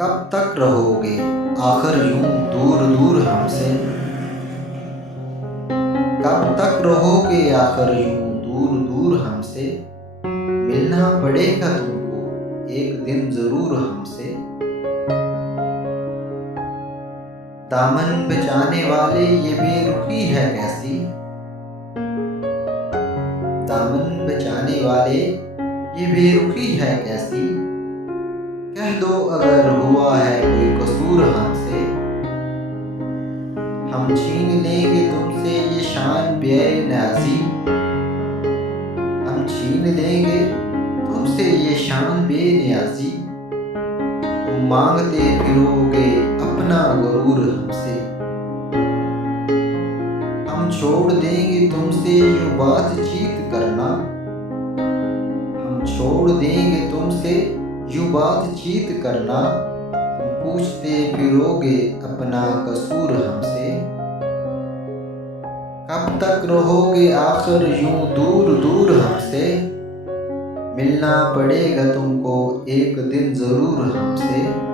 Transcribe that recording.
कब तक रहोगे आखिर यूं दूर दूर हमसे। कब तक रहोगे आखिर यूं दूर दूर हमसे। मिलना पड़ेगा तुमको एक दिन जरूर हमसे। दामन बचाने वाले ये बेरुखी है कैसी। दामन बचाने वाले ये बेरुखी है कैसी। कह दो अगर हुआ है कोई कसूर हमसे। हम छीन लेंगे तुमसे ये शान बेनाज़ी। हम छीन लेंगे तुमसे ये शान बेनियाज़ी। तुम मांगते फिरोगे अपना गरूर हमसे। हम छोड़ देंगे तुमसे यूं बातचीत करना। हम छोड़ देंगे तुमसे यूं बातचीत करना। तुम पूछते फिरोगे अपना कसूर हमसे। कब तक रहोगे आखिर यूं दूर दूर हमसे। मिलना पड़ेगा तुमको एक दिन जरूर हमसे।